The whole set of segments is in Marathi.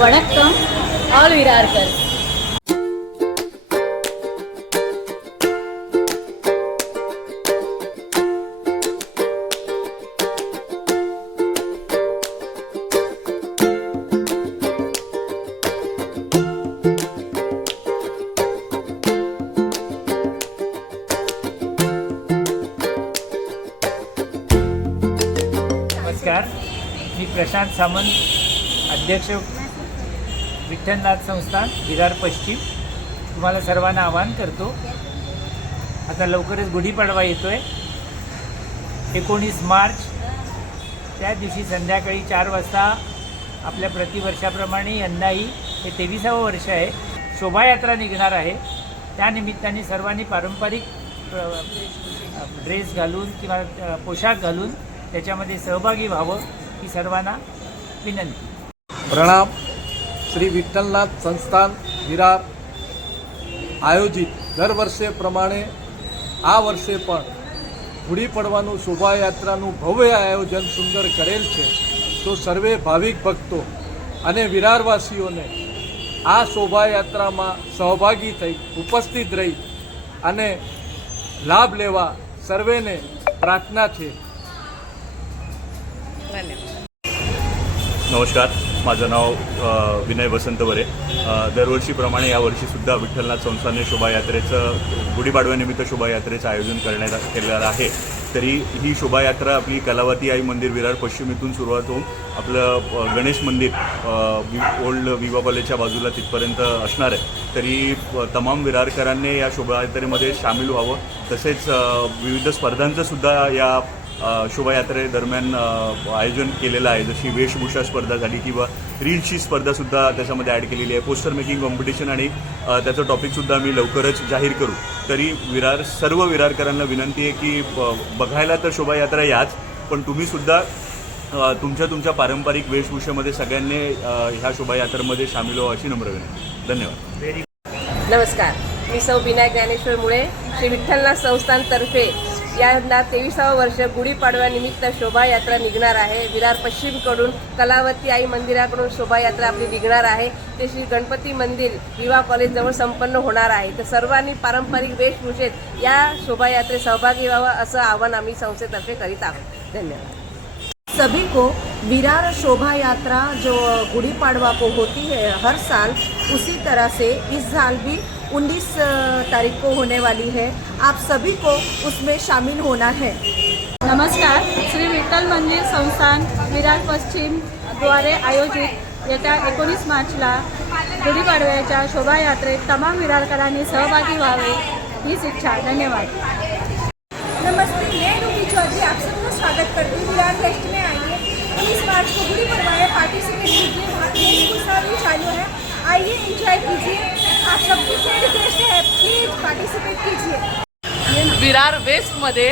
वणक्कम ऑल विरारकर. नमस्कार, मी प्रशांत सामंत, अध्यक्ष विठ्ठलनाथ संस्थान विरार पश्चिम. तुम्हाला सर्वांना आवाहन करतो. आता लवकरच गुढीपाडवा येतोय 19 मार्च. त्या दिवशी संध्याकाळी 4 वाजता आपल्या प्रतिवर्षाप्रमाणे यंदाही हे 23वे वर्ष आहे, शोभायात्रा निघणार आहे. त्यानिमित्ताने सर्वांनी पारंपरिक ड्रेस घालून किंवा पोशाख घालून त्याच्यामध्ये सहभागी व्हावं ही सर्वांना विनंती. प्रणाम. श्री विठ्ठलनाथ संस्थान विरार आयोजित દર વર્ષે પ્રમાણે આ વર્ષે પણ ગુડીપડવાનું શોભાયાત્રાનું ભવ્ય આયોજન સુંદર કરેલ છે. તો સર્વે ભાવિક ભક્તો અને વિરારવાસીઓને આ શોભાયાત્રામાં સહભાગી થઈ ઉપસ્થિત રહી અને લાભ લેવા સર્વેને પ્રાર્થના છે. नमस्कार, माझं नाव विनय वसंत वरे. दरवर्षीप्रमाणे यावर्षीसुद्धा विठ्ठलनाथ संस्थाने शोभायात्रेचं गुढीपाडव्यानिमित्त शोभायात्रेचं आयोजन केलेलं आहे. तरी ही शोभायात्रा आपली कलावती आई मंदिर विरार पश्चिम इथून सुरुवात होऊन आपलं गणेश मंदिर ओल्ड विवा कॉलेजच्या बाजूला तिथपर्यंत असणार आहे. तरी तमाम विरारकरांनी या शोभायात्रेमध्ये सामील व्हावं. तसेच विविध स्पर्धांचंसुद्धा या शोभायात्रेदरम्यान आयोजन केलेलं आहे. जशी वेशभूषा स्पर्धा झाली किंवा रील्सची स्पर्धासुद्धा त्याच्यामध्ये ॲड केलेली आहे. पोस्टर मेकिंग कॉम्पिटिशन आणि त्याचं टॉपिकसुद्धा आम्ही लवकरच जाहीर करू. तरी सर्व विरारकरांना विनंती आहे की बघायला तर शोभायात्रा याच, पण तुम्हीसुद्धा तुमच्या पारंपरिक वेशभूषेमध्ये सगळ्यांनी ह्या शोभायात्रेमध्ये सामील व्हा अशी नम्र विनंती. धन्यवाद. नमस्कार, मी सौ बिना ज्ञानेश्वर मुळे. श्री विठ्ठलनाथ संस्थानतर्फे यंदा 23वे वर्ष गुढीपाडव्यानिमित्त शोभायात्रा निघणार आहे. विरार पश्चिमकडून कलावती आई मंदिराकडून शोभायात्रा आपली निघणार आहे. ते श्री गणपती मंदिर विवा कॉलेजजवळ संपन्न होणार आहे. तर सर्वांनी पारंपरिक वेशभूषेत या शोभायात्रेत सहभागी व्हावं असं आवाहन आम्ही संस्थेतर्फे करीत आहोत. धन्यवाद. सभी को विरार शोभा यात्रा जो गुड़ी पाड़वा को होती है हर साल, उसी तरह से इस साल भी 19 तारीख को होने वाली है. आप सभी को उसमें शामिल होना है. नमस्कार, श्री विठ्ठल मंदिर संस्थान विरार पश्चिम द्वारे आयोजित येत्या 19 मार्चला गुढीपाडव्याच्या शोभायात्रेत तमाम विरारकरांनी सहभागी व्हावे हीच इच्छा. धन्यवाद. नमस्ते, मैं रूबी चौधरी आप सबका स्वागत करती हूँ. विरार फेस्ट में आइए. 19 मार्च को गुड़ी पड़वा है, पार्टिसिपेट कीजिए. वहाँ खेल कूद भी चालू है. आइए, एंजॉय कीजिए. आप सबकी से रिक्वेस्ट है, प्लीज पार्टिसिपेट कीजिए. विरार वेस्टमध्ये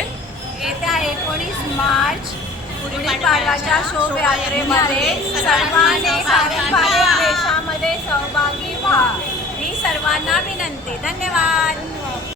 येत्या 19 मार्च गुढीपाडवाच्या शोभायात्रेमध्ये सर्वांनी पारंपरिक वेशामध्ये सहभागी व्हा ही सर्वांना विनंती. धन्यवाद.